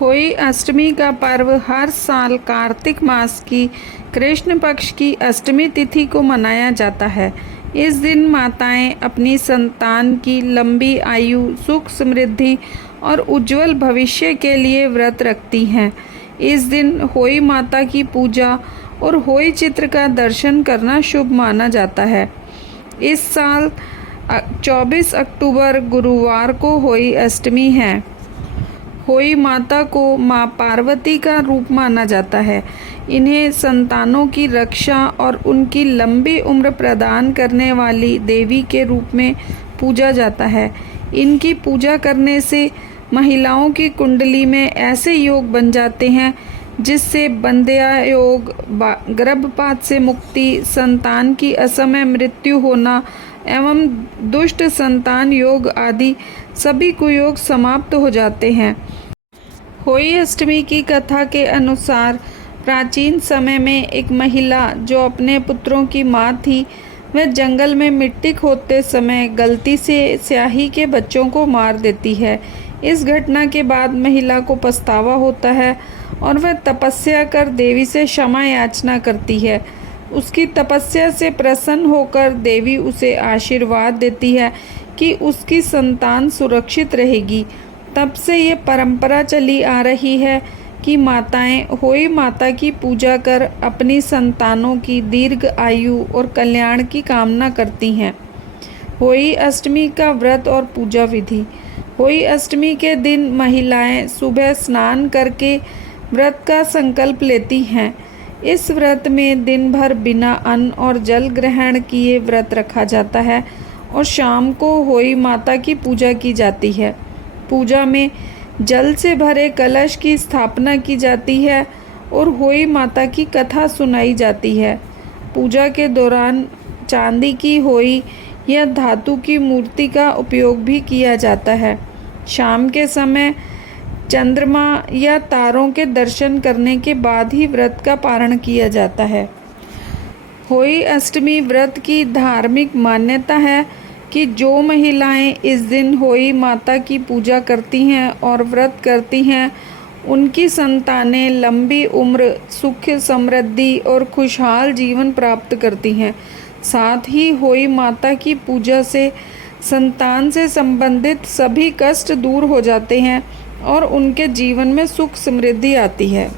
होई अष्टमी का पर्व हर साल कार्तिक मास की कृष्ण पक्ष की अष्टमी तिथि को मनाया जाता है। इस दिन माताएं अपनी संतान की लंबी आयु, सुख समृद्धि और उज्जवल भविष्य के लिए व्रत रखती हैं। इस दिन होई माता की पूजा और होई चित्र का दर्शन करना शुभ माना जाता है। इस साल 24 अक्टूबर गुरुवार को होई अष्टमी है। होई माता को माँ पार्वती का रूप माना जाता है। इन्हें संतानों की रक्षा और उनकी लंबी उम्र प्रदान करने वाली देवी के रूप में पूजा जाता है। इनकी पूजा करने से महिलाओं की कुंडली में ऐसे योग बन जाते हैं जिससे बंध्या योग, गर्भपात से मुक्ति, संतान की असमय मृत्यु होना एवं दुष्ट संतान योग आदि सभी कुयोग समाप्त हो जाते हैं। होई अष्टमी की कथा के अनुसार प्राचीन समय में एक महिला जो अपने पुत्रों की माँ थी, वह जंगल में मिट्टी खोदते समय गलती से स्याही के बच्चों को मार देती है। इस घटना के बाद महिला को पछतावा होता है और वह तपस्या कर देवी से क्षमा याचना करती है। उसकी तपस्या से प्रसन्न होकर देवी उसे आशीर्वाद देती है कि उसकी संतान सुरक्षित रहेगी। तब से ये परंपरा चली आ रही है कि माताएं होई माता की पूजा कर अपनी संतानों की दीर्घ आयु और कल्याण की कामना करती हैं। होई अष्टमी का व्रत और पूजा विधि। होई अष्टमी के दिन महिलाएं सुबह स्नान करके व्रत का संकल्प लेती हैं। इस व्रत में दिन भर बिना अन्न और जल ग्रहण किए व्रत रखा जाता है और शाम को होई माता की पूजा की जाती है। पूजा में जल से भरे कलश की स्थापना की जाती है और होई माता की कथा सुनाई जाती है। पूजा के दौरान चांदी की होई या धातु की मूर्ति का उपयोग भी किया जाता है। शाम के समय चंद्रमा या तारों के दर्शन करने के बाद ही व्रत का पारण किया जाता है। होई अष्टमी व्रत की धार्मिक मान्यता है कि जो महिलाएं इस दिन होई माता की पूजा करती हैं और व्रत करती हैं, उनकी संतानें लंबी उम्र, सुख, समृद्धि और खुशहाल जीवन प्राप्त करती हैं। साथ ही होई माता की पूजा से संतान से संबंधित सभी कष्ट दूर हो जाते हैं और उनके जीवन में सुख समृद्धि आती है।